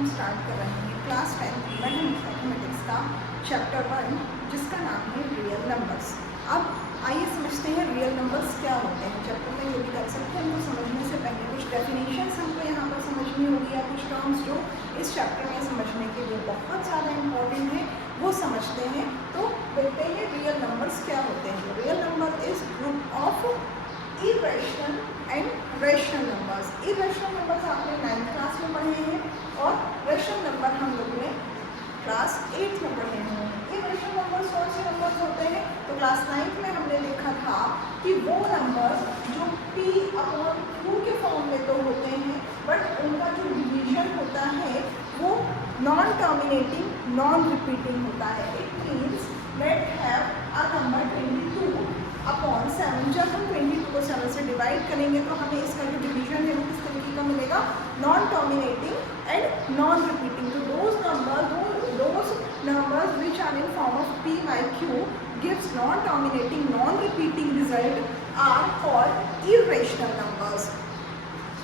हम स्टार्ट कर रहे हैं क्लास 10 मैथमेटिक्स का चैप्टर 1 जिसका नाम है रियल नंबर्स। अब आइए समझते हैं रियल नंबर्स क्या होते हैं। चैप्टर में ये भी कर सकते हैं, हमको समझने से पहले कुछ डेफिनेशंस हमको यहाँ पर समझनी होगी या कुछ टर्म्स जो इस चैप्टर में समझने के लिए बहुत ज़्यादा इम्पोर्टेंट है वो समझते हैं। तो देखते हैं रियल नंबर्स क्या होते हैं। Real number is group of irrational and rational numbers. Irrational numbers आपने 9th क्लास में पढ़े हैं और रेशनल नंबर हम लोग ने क्लास 8th में पढ़े हैं। इरेशनल नंबर्स कौन से नंबर्स होते हैं? तो क्लास 9th में हमने देखा था कि वो नंबर्स जो p/q के फॉर्म में तो होते हैं बट उनका जो डिवीजन होता है वो नॉन टर्मिनेटिंग नॉन रिपीटिंग होता है। It means let have a number 22/7। जब हम 22 को 7 से डिवाइड करेंगे तो हमें इसका जो डिवीजन है वो किस तरीके का मिलेगा? Non terminating and non repeating. तो those numbers which are in form of p/q gives non terminating non repeating result are called irrational numbers।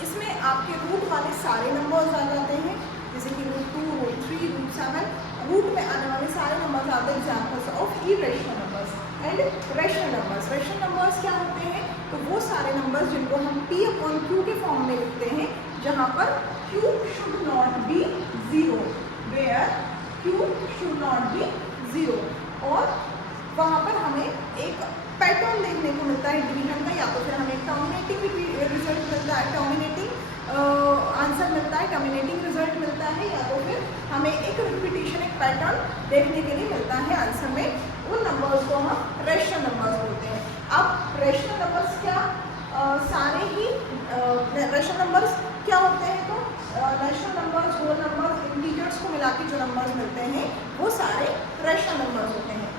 इसमें आपके रूट वाले सारे नंबर्स आ जाते हैं, जैसे कि √2, √3, √7 रूट में आने वाले सारे नंबर्स आते हैं examples of irrational numbers and rational numbers. Rational numbers क्या होते हैं? तो वो सारे नंबर्स जिनको हम p/q के फॉर्म में लिखते हैं जहाँ पर q should not be 0, where q should not be 0। और वहाँ पर हमें एक पैटर्न देखने को मिलता है डिवीजन का, या तो फिर हमें टर्मिनेटिंग रिजल्ट मिलता है, टर्मिनेटिंग आंसर मिलता है, टर्मिनेटिंग रिजल्ट मिलता है, या तो फिर हमें एक रिपीटिशन एक पैटर्न देखने के लिए मिलता है आंसर में। उन नंबर्स को हम रेशनल नंबर्स बोलते हैं। अब रेशनल नंबर्स क्या सारे ही रेशनल नंबर्स क्या होते हैं? तो rational numbers, whole numbers, integers को मिला के जो नंबर्स मिलते हैं वो सारे रेशनल नंबर्स होते हैं।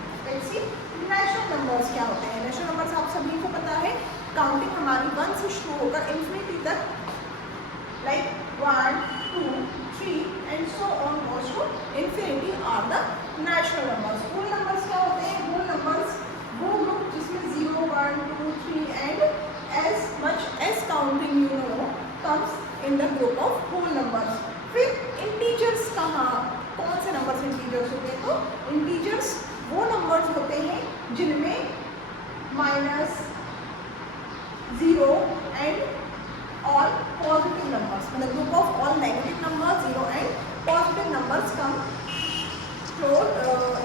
नेचुरल नंबर्स क्या होते हैं? नेचुरल नंबर्स आप सभी को पता है, काउंटिंग हमारी 1 से शुरू होकर इन्फिनिटी तक, like 1, 2, 3 and so on goes to infinity are the natural numbers. Whole numbers क्या होते हैं? होल नंबर्स वो ग्रुप जिसमें 0, 1, 2, 3 and as much as counting you know comes in the group of whole numbers। फिर integers कहाँ, कौन से numbers integers होते हैं? तो इंटीजर्स वो नंबर्स होते हैं जिनमें -, 0 एंड ऑल पॉजिटिव नंबर्स, मतलब group of all negative numbers, 0 and positive numbers come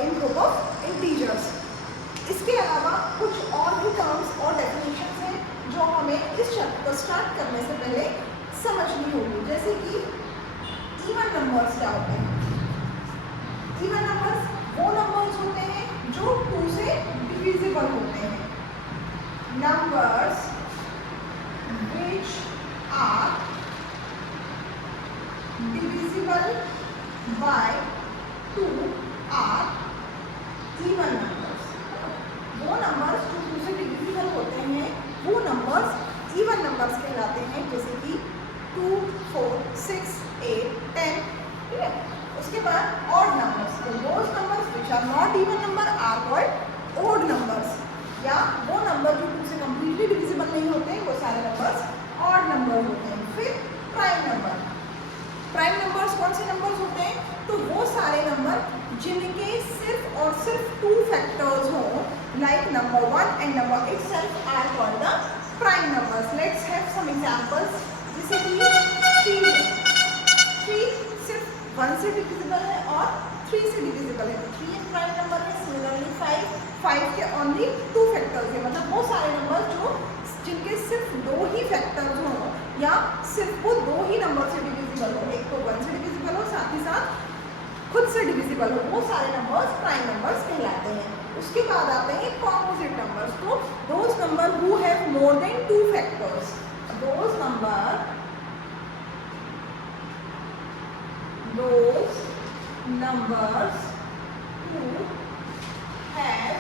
in group of integers. इसके अलावा कुछ और भी टर्म्स और डेफिनेशंस हैं जो हमें इस चैप्टर को स्टार्ट करने से पहले समझनी होगी, जैसे कि इवन नंबर्स क्या होते हैं? इवन नंबर्स वो नंबर्स होते हैं जो 2 से डिविजिबल होते हैं। Numbers which are divisible by 2 are even numbers। वो नंबर्स जो 2 से डिविजिबल होते हैं वो नंबर्स इवन नंबर्स कहलाते हैं, जैसे कि 2, 4, 6, 8, 10। ठीक है, उसके बाद ऑड नंबर्स, तो those numbers which are not even number are called odd numbers, या वो नंबर जो 2 से कंप्लीटली डिविजिबल नहीं होते वो सारे नंबर्स ऑड नंबर होते हैं। फिर प्राइम नंबर। प्राइम नंबर्स कौन से नंबर्स होते हैं? तो वो सारे नंबर जिनके सिर्फ और सिर्फ 2 फैक्टर्स हों, like number 1 and number itself are called the prime numbers। Let's have some examples। जैसे कि 3 सिर्फ 1 से डिविजिबल है और 3 से डिविजिबल है, तो 3 एक प्राइम नंबर है। सिमिलरली 5 के ओनली 2 फैक्टर्स है, मतलब वो सारे नंबर जो जिनके सिर्फ 2 ही फैक्टर्स हों या सिर्फ वो 2 ही नंबर से डिविजिबल हो, एक तो 1 से डिविजिबल हो साथ ही साथ खुद से डिविजिबल हो, वो सारे नंबर्स प्राइम नंबर्स कहलाते हैं। उसके बाद आते हैं कॉम्पोजिट नंबर्स। तो those number who have more than 2 factors, those number who have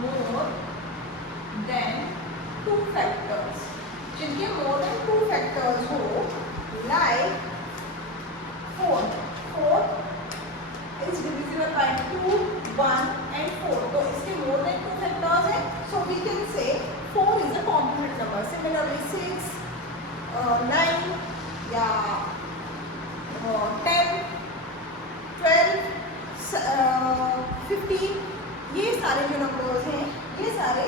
more than 2 factors, जिनके मोर देन 2 फैक्टर्स हो, like 4 is divisible by 2, 1 and 4। तो इसके more than 2 factors हैं, so we can say 4 is a composite number। Similarly 6, 9 या 10, 12, 15, ये सारे जो numbers हैं ये सारे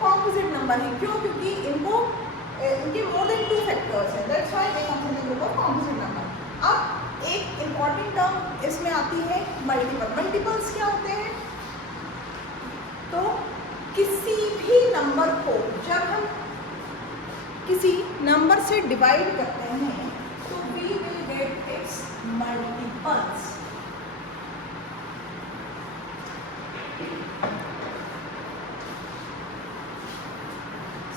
कॉम्पोजिट नंबर हैं। क्यों? क्योंकि इनके मोर देन 2 फैक्टर्स हैं, that's why they come in the group of composite number. अब एक इम्पॉर्टेंट टर्म इसमें आती है मल्टीपल। मल्टीपल्स क्या होते हैं? तो किसी भी नंबर को जब हम किसी नंबर से डिवाइड करते हैं तो we will get its multiples.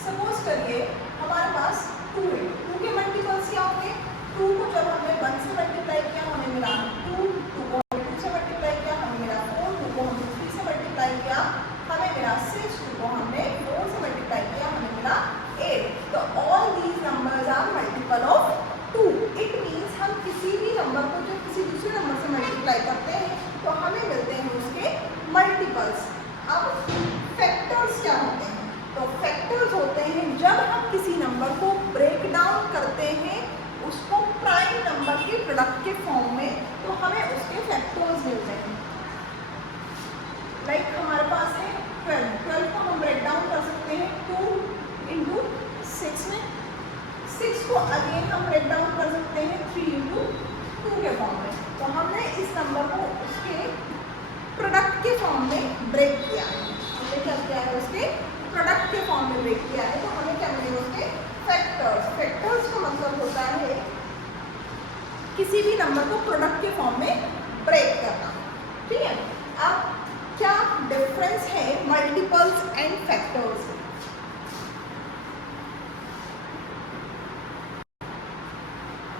Suppose करिए हमारे पास 2 है, 2 के मल्टीपल्स क्या होंगे? 2 को जब हमने 1 से मल्टीप्लाई किया हमें मिला 2, 2 को हमने 2 से मल्टीप्लाई किया हमें मिला 4, 2 को हमने 3 से मल्टीप्लाई किया हमें मिला 6, 2 को हमने 4 से मल्टीप्लाई किया हमें मिला 8। तो all these numbers are multiple of 2। It means हम किसी भी नंबर को जब किसी दूसरे नंबर से मल्टीप्लाई करते हैं तो हमें मिलते हैं उसके मल्टीपल्स। अब फैक्टर्स क्या होते हैं? तो फैक्टर्स होते हैं जब हम किसी नंबर को ब्रेक डाउन करते हैं उसको प्राइम नंबर के प्रोडक्ट के फॉर्म में, तो हमें उसके फैक्टर्स मिलते हैं। लाइक हमारे पास है 12, 12 को हम ब्रेक डाउन कर सकते हैं 2 इंटू 6 में, 6 को अगेन हम ब्रेक डाउन कर सकते हैं 3 इंटू 2 के फॉर्म में। तो हमने इस नंबर को उसके प्रोडक्ट के फॉर्म में ब्रेक किया है। हमने क्या किया है? उसके प्रोडक्ट के फॉर्म में ब्रेक किया है, तो हमें क्या मिलेगा? उसके फैक्टर्स। फैक्टर्स का मतलब होता है किसी भी नंबर को प्रोडक्ट के फॉर्म में ब्रेक करना। ठीक है। अब क्या डिफरेंस है मल्टीपल्स एंड फैक्टर्स